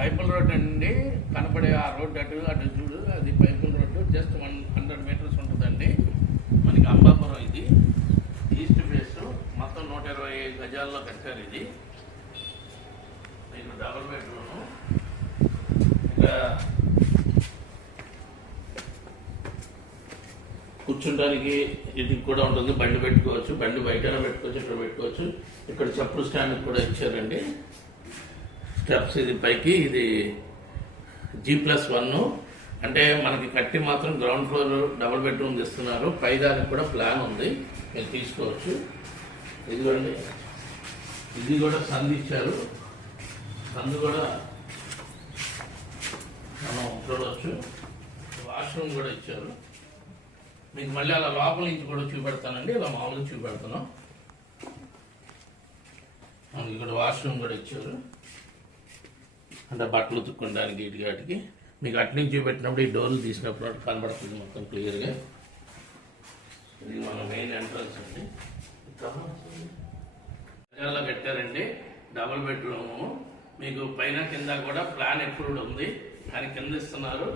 పైపుల్ road అండి కనపడే ఆ రోడ్ అటు అటు చూడు అది పైపుల్ road just one hundred meters ఉంటుందండి. మనకి అంబాపురం ఇది. ఈస్ట్ ఫేస్ మొత్తం నూట ఇరవై గజాల్లో కట్టారు ఇది. మీకు డబుల్ బెడ్రూమ్ ఇంకా కూర్చుంటానికి ఇది కూడా ఉంటుంది. బండి పెట్టుకోవచ్చు బండి బయట పెట్టుకోవచ్చు ఇక్కడ పెట్టుకోవచ్చు. ఇక్కడ చెప్పులు స్టాండ్ కూడా ఇచ్చారండి. స్టెప్స్ ఇది పైకి ఇది జీ ప్లస్ వన్ అంటే మనకి కట్టి మాత్రం గ్రౌండ్ ఫ్లోర్ డబుల్ బెడ్రూమ్ ఇస్తున్నారు పై దానికి కూడా ప్లాన్ ఉంది. మీరు తీసుకోవచ్చు. ఇదిగోండి ఇది కూడా సంది ఇచ్చారు. సందు కూడా మనం చూడవచ్చు. వాష్రూమ్ కూడా ఇచ్చారు. మీకు మళ్ళీ అలా లోపల నుంచి కూడా చూపెడతానండి. ఇలా మామూలుగా చూపెడతాను. మనకి ఇక్కడ వాష్రూమ్ కూడా ఇచ్చారు. అంటే బట్టలు ఉతుక్కోవడానికి ఇటు వాటికి మీకు అటు నుంచి చూపెట్టినప్పుడు ఈ డోర్లు తీసినప్పుడు కనబడుతుంది మొత్తం క్లియర్గా. ఇది మన మెయిన్ ఎంట్రన్స్ అండి. గజాల్లో కట్టారండి. డబుల్ బెడ్రూము మీకు పైన కింద కూడా ప్లాన్ ఎప్పుడు ఉంది. దాని కింద ఇస్తున్నారు.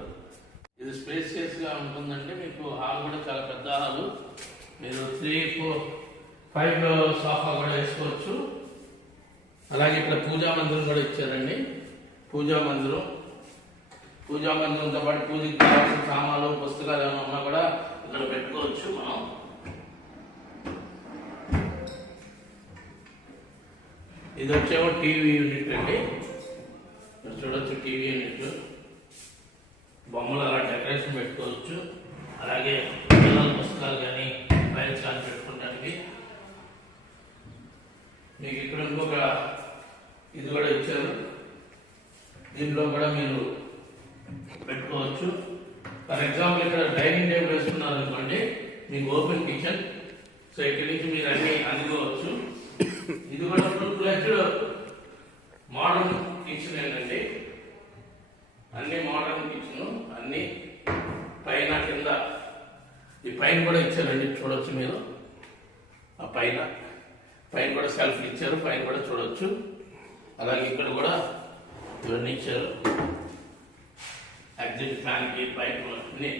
ఇది స్పేసియస్గా ఉంటుందండి. మీకు హాల్ కూడా చాలా పెద్ద హాల్ మీరు త్రీ ఫోర్ ఫైవ్ సోఫా కూడా వేసుకోవచ్చు. అలాగే ఇక్కడ పూజా మందిరం కూడా ఇచ్చారండి. పూజా మందిరం. పూజా మందిరంతో పాటు పూజకి కావాల్సిన సామాన్లు పుస్తకాలు ఏమైనా ఉన్నా కూడా ఇక్కడ పెట్టుకోవచ్చు మనం. ఇది వచ్చేమో టీవీ యూనిట్ అండి. ఇక్కడ చూడొచ్చు టీవీ యూనిట్. బొమ్మలు అలా డెకరేషన్ పెట్టుకోవచ్చు. అలాగే పిల్లల పుస్తకాలు కానీ ఫైల్స్ కానీ పెట్టుకోవడానికి. మీకు ఇక్కడ ఇంకొక ఇది కూడా ఇచ్చారు. దీంట్లో కూడా మీరు పెట్టుకోవచ్చు. ఫర్ ఎగ్జాంపుల్ ఇక్కడ డైనింగ్ టేబుల్ వేసుకున్నారు అనుకోండి మీకు ఓపెన్ కిచెన్. సో ఇక్కడి నుంచి మీరు అన్ని అందుకోవచ్చు. ఇది కూడా ఫుల్ ఫ్లెజ్డ్ మోడర్న్ కిచెన్ ఏంటండి అన్ని మోడర్న్ కిచెన్ అన్ని పైన కింద. ఈ పైన కూడా ఇచ్చారండి చూడొచ్చు మీరు. ఆ పైన. పైన కూడా సెల్ఫ్ ఇచ్చారు పైన కూడా చూడొచ్చు. అలాగే ఇక్కడ కూడా ఫర్నిచర్ ఎగ్జిట్ ఫ్యాన్కి పైప్ అన్ని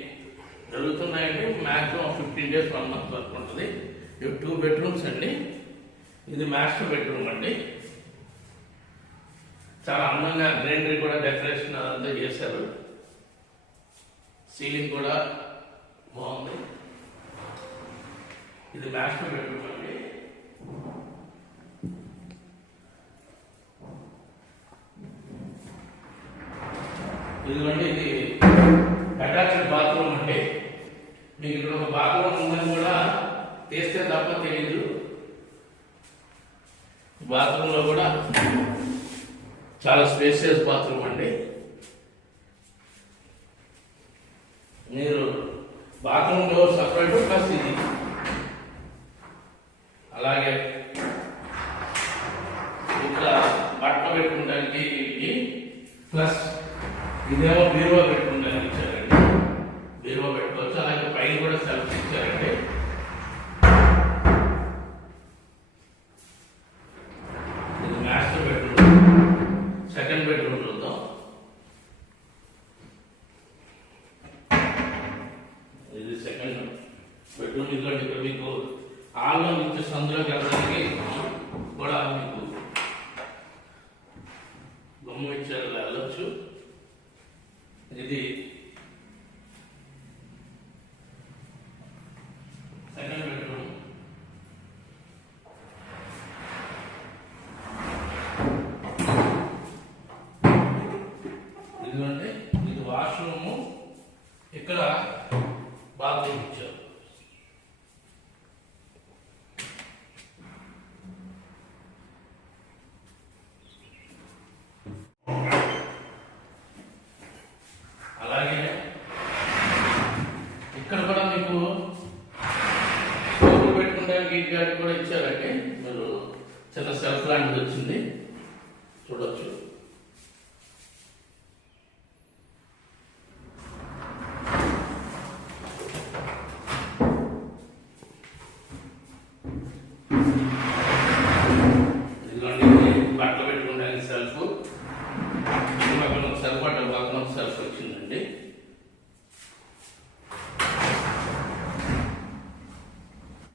జరుగుతున్నాయండి maximum fifteen days one month వరకు ఉంటుంది. ఇవి టూ బెడ్రూమ్స్ అండి. ఇది మాస్టర్ బెడ్రూమ్ అండి. చాలా అందంగా గ్రీనరీ కూడా డెకరేషన్ అదంతా చేశారు. సీలింగ్ కూడా బాగుంది. ఇది మాస్టర్ బెడ్రూమ్ అండి. ఎందుకంటే ఇది అటాచ్డ్ బాత్రూమ్ అంటే మీకు ఇక్కడ ఒక బాత్రూమ్ ఉందని కూడా తీస్తే తప్ప తెలియదు బాత్రూమ్లో కూడా చాలా స్పేసియస్ బాత్రూమ్ అండి. మీరు బాత్రూమ్లో సపరేట్ ప్లస్ ఇది. అలాగే ఇక్కడ బట్ట పెట్టుకోవడానికి ఇది. ప్లస్ ఇదేమో బీరువా పెట్టుకోవడానికి ఇచ్చారండి. బీరువా పెట్టుకోవచ్చు అలాగే పైన కూడా సెల్ఫ్ ఇచ్చారండి. సెకండ్ బెడ్రూమ్ ఇదిగోండి ఇది వాష్రూము. ఇక్కడ గారు గీట్ కూడా ఇచ్చారంటే మీరు చిన్న సెల్ఫ్ లాంటిది వచ్చింది. చూడొచ్చు.